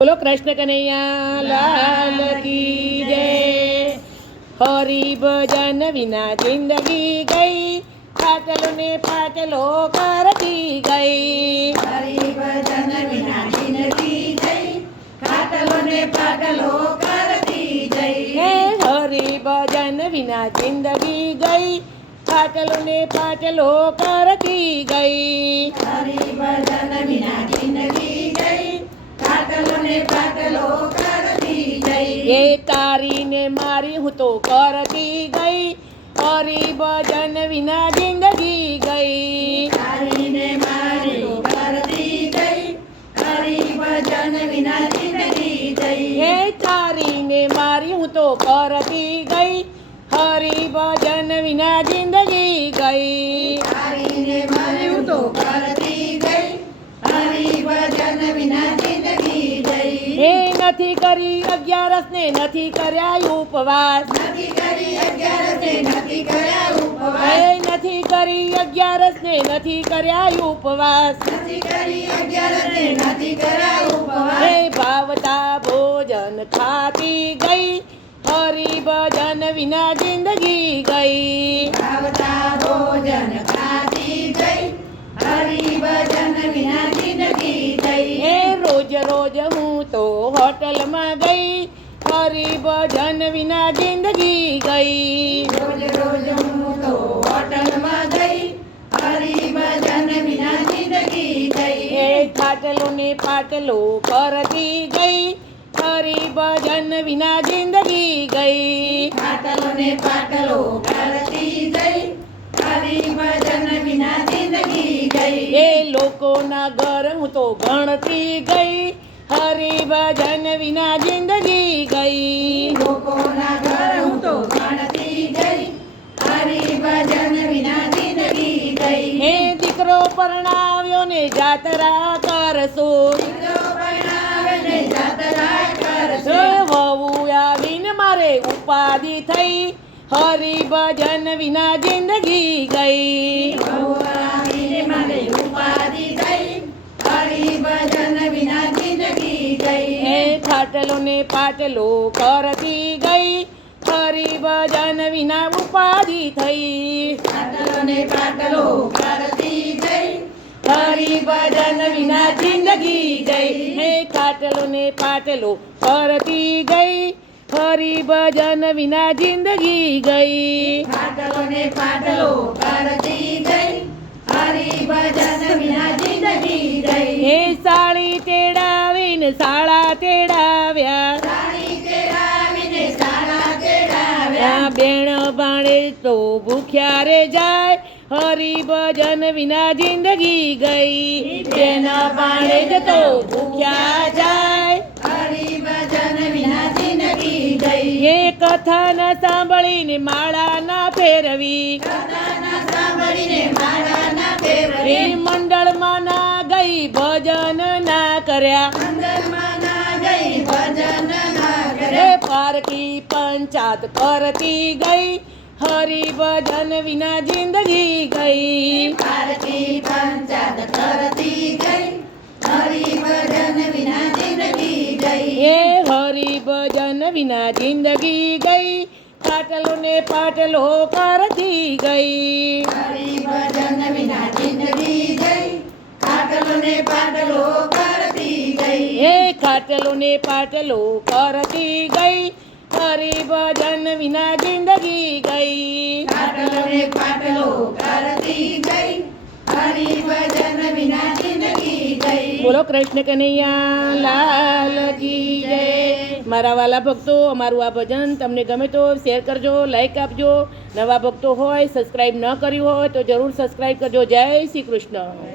બોલો કૃષ્ણ કનૈયા લાલ કી જય। હરી ભજન વિના જિંદગી ગઈ, પાટલો ને પાટલો કરતી ગઈ। હરી ભજન વિના જિંદગી ગઈ, ખાટલો ને પાટલો કરતી જઈ। હે હરી ભજન વિના જિંદગી ગઈ, પાટલો ને પાટલો કરતી ગઈ। હરી ભજન વિના જિંદગી ગઈ, ખાટલો ને પાટલો કરતી જઈ। એ તારીને મારી હું તો કરતી ગઈ, હરી ભજન વિના જિંદગી ગઈ। તારીને મારી કરતી ગઈ, હરી ભજન વિના જિંદગી જઈ। હે તારીને મારી હું તો કરતી ગઈ, હરી ભજન વિના જિંદગી ગઈ। તારીને મારી હું તો કરતી ગઈ, હરી ભજન વિના જિંદગી જઈ। હે નથી કરી અગિયારસ ને નથી કર્યા ઉપવાસ, નથી કરી અગિયારસ ને નથી કર્યા હે ઉપવાસ। નથી કરી અગિયારસ ને નથી કર્યા ઉપવાસ। નથી કરી અગિયારસ ને નથી કર્યા હે ઉપવાસ। ભાવતા ભોજન ખાતી ગઈ, હરી ભજન વિના જિંદગી ગઈ। ભાવતા ભોજન ખાતી ગઈ, હરી ભજન વિના જિંદગી જઈ। હે રોજ રોજ હું તો હોટલમાં ગઈ, હરી ભજન વિના જિંદગી ગઈ। રોજ રોજ હું તો હોટલમાં ગઈ, હરી ભજન વિના જિંદગી હે જઈ। ખાટલો ને પાટલો કરતી ગઈ, હરી ભજન વિના જિંદગી ગઈ। ખાટલો ને પાટલો કરતી ગઈ, હરી ભજન વિના જિંદગી ગઈ। એ લોકોના ઘર હું તો ગણતી ગઈ, હરી ભજન વિના જિંદગી ગઈ। લોકોના ઘર હું તો ગણતી ગઈ, હરી ભજન વિના જિંદગી ગઈ। હે દીકરો પરણાવ્યો ને જાત્રા કરશો, દીકરો પરણાવે ને જાત્રા કરશે। હે વહુ આવીને મારે ઉપાધિ થઈ, હરી ભજન વિના જિંદગી ગઈ। વહુ આવીને મને ઉપાધિ થઈ, હરી ભજન વિના જિંદગી ગઈ। હે ખાટલો ને પાટલો કરતી ગઈ, હરી ભજન વિના ઉપાધિ થઈ। ખાટલો ને પાટલો કરતી ગઈ, હરી ભજન વિના જિંદગી ગઈ। હે ખાટલો ને પાટલો કરતી ગઈ, હરી ભજન વિના જિંદગી ગઈ। ખાટલો ને પાટલો કરતી ગઈ, હરી ભજન વિના જિંદગી ગઈ। હે સાળી તેડાવીને શાળા તેડાવ્યા, સાડી તેડાવીને સાડા તેડાવ્યા। આ બેણ બાણે તો ભૂખ્યા રે જાય, હરી ભજન વિના જિંદગી ગઈ। બેન બાણે જ તો ભૂખ્યા જાય, હરી ભજન વિના જિંદગી ગઈ। એ કથા ન સાંભળીને માળા ના ફેરવી, કથાના સાંભળીને માળા ના એ ફેરવી। મંડળમાં ના ગઈ ભજન ના કર્યા, મંદિરમાં ના ગઈ ભજન ના એ કર્યા। પારકી પંચાત કરતી ગઈ, હરી ભજન વિના જિંદગી ગઈ। પારકી પંચાત કરતી ગઈ, હરી ભજન વિના જિંદગી ગઈ। એ હરી ભજન વિના જિંદગી ગઈ, પાટલો ને પાટલો કરતી ગઈ। હરી ભજન વિના જિંદગી ગઈ, ખાટલો ને પાટલો કરતી ગઈ। એ ખાટલો ને પાટલો કરતી ગઈ, હરી ભજન વિના જિંદગી ગઈ। ખાટલો ને પાટલો કરતી ગઈ, હરી ભજન વિના જિંદગી ગઈ। બોલો કૃષ્ણ કનૈયા લાલ કી જય। મારા વાલા ભક્તો, અમારું આ ભજન તમને ગમે તો શેર કરજો, લાઈક આપજો। નવા ભક્તો હોય સબસ્ક્રાઈબ ન કર્યું હોય તો જરૂર સબસ્ક્રાઈબ કરજો। જય શ્રી કૃષ્ણ।